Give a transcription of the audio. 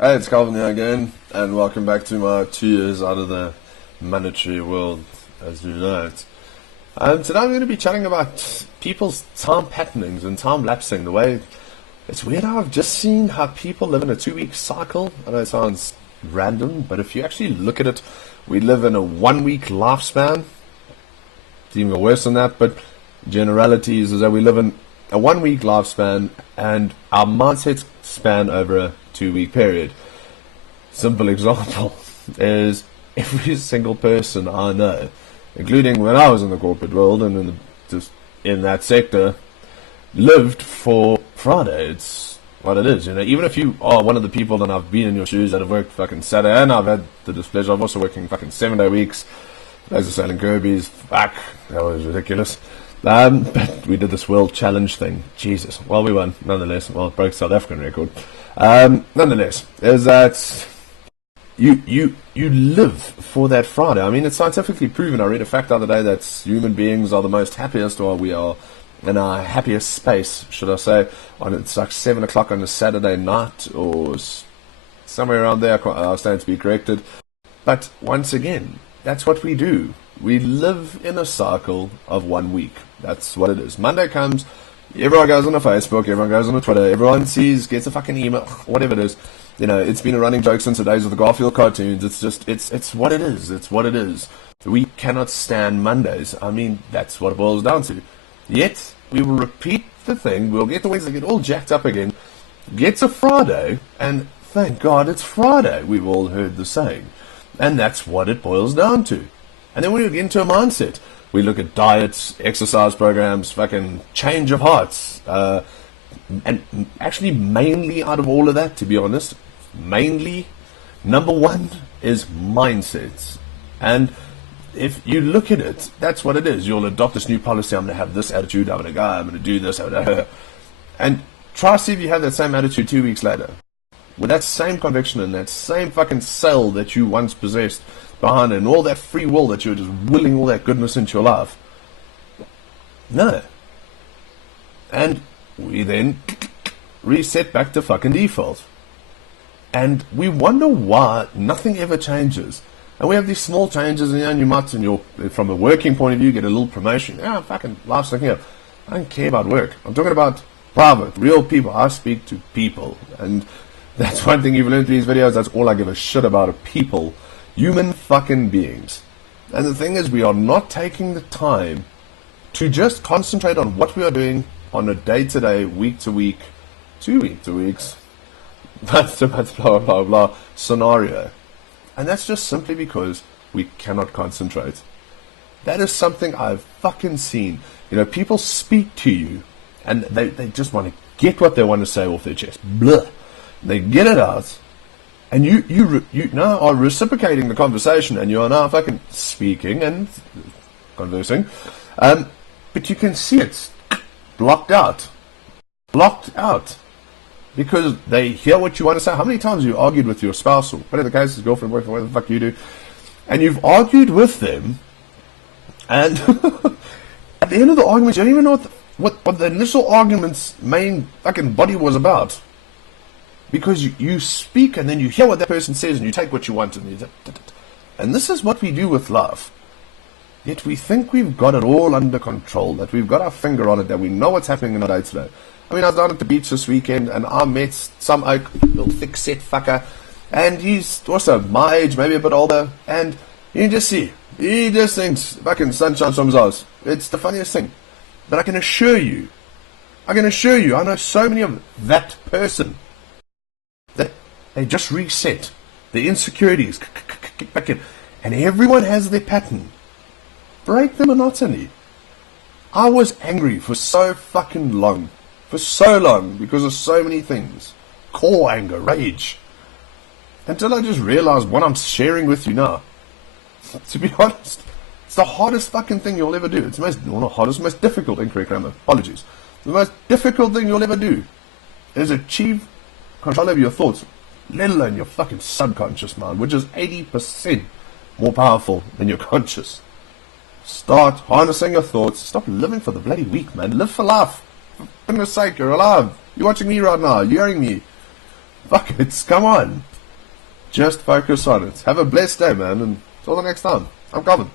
Hey, it's Calvin here again, and welcome back to my 2 years out of the monetary world, as you know it. Today I'm going to be chatting about people's time patternings and time lapsing. The way it's weird how I've just seen how people live in a 2-week cycle. I know it sounds random, but if you actually look at it, we live in a 1-week lifespan. It's even worse than that, but generalities is that we live in a 1-week lifespan and our mindsets span over a 2-week period. Simple example is every single person I know, including when I was in the corporate world and just in that sector, lived for Friday. It's what it is, you know. Even if you are one of the people that I've been in your shoes that have worked fucking Saturday, and I've had the displeasure of also working fucking 7-day weeks, days of selling Kirby's, fuck, that was ridiculous. But we did this world challenge thing. Jesus. Well, we won, nonetheless. Well, it broke South African record. Nonetheless, is that you live for that Friday. I mean, it's scientifically proven. I read a fact the other day that human beings are the most happiest, or we are in our happiest space, should I say, it's like 7 o'clock on a Saturday night, or somewhere around there. I stand to be corrected. But once again, that's what we do. We live in a cycle of 1 week. That's what it is. Monday comes, everyone goes on a Facebook, everyone goes on a Twitter, everyone gets a fucking email, whatever it is. You know, it's been a running joke since the days of the Garfield cartoons. It's just, it's what it is. It's what it is. We cannot stand Mondays. I mean, that's what it boils down to. Yet, we will repeat the thing. We'll get the Wednesday, get all jacked up again. Get to Friday, and thank God it's Friday. We've all heard the saying. And that's what it boils down to. And then we get into a mindset. We look at diets, exercise programs, fucking change of hearts. And actually, mainly out of all of that, to be honest, mainly, number one is mindsets. And if you look at it, that's what it is. You'll adopt this new policy. I'm going to have this attitude. I'm going to do this. And try to see if you have that same attitude 2 weeks later. With that same conviction and that same fucking cell that you once possessed behind it, and all that free will that you were just willing all that goodness into your life. No. And we then reset back to fucking default. And we wonder why nothing ever changes. And we have these small changes, and you might, from a working point of view, get a little promotion. Yeah, fucking life's looking up. I don't care about work. I'm talking about private, real people. I speak to people. And that's one thing you've learned through these videos. That's all I give a shit about, are people. Human fucking beings. And the thing is, we are not taking the time to just concentrate on what we are doing on a day-to-day, week-to-week, 2 weeks, month-to-month, blah, blah, blah, scenario. And that's just simply because we cannot concentrate. That is something I've fucking seen. You know, people speak to you, and they just want to get what they want to say off their chest. Blah. They get it out. And you now are reciprocating the conversation, and you are now fucking speaking and conversing. But you can see it's blocked out. Blocked out. Because they hear what you want to say. How many times have you argued with your spouse, or whatever the case is, girlfriend, boyfriend, whatever the fuck you do, and you've argued with them, and at the end of the argument, you don't even know what the initial argument's main fucking body was about. Because you speak, and then you hear what that person says, and you take what you want, and this is what we do with love. Yet we think we've got it all under control, that we've got our finger on it, that we know what's happening in our day today. I mean, I was down at the beach this weekend, and I met some oak, little thick-set fucker, and he's also my age, maybe a bit older, and you just see, he just thinks fucking sunshine from his eyes. It's the funniest thing. But I can assure you, I know so many of that person, that they just reset. The insecurities kick back in. And everyone has their pattern. Break the monotony. I was angry for so fucking long. For so long. Because of so many things. Core anger, rage. Until I just realized what I'm sharing with you now. To be honest, it's the hardest fucking thing you'll ever do. It's the most, well, not hardest, most difficult, incorrect grammar. Apologies. The most difficult thing you'll ever do is achieve control over your thoughts, let alone your fucking subconscious mind, which is 80% more powerful than your conscious. Start harnessing your thoughts. Stop living for the bloody week, man. Live for life. For goodness sake, you're alive. You're watching me right now. You're hearing me. Fuck it, come on. Just focus on it. Have a blessed day, man, and till the next time. I'm Calvin.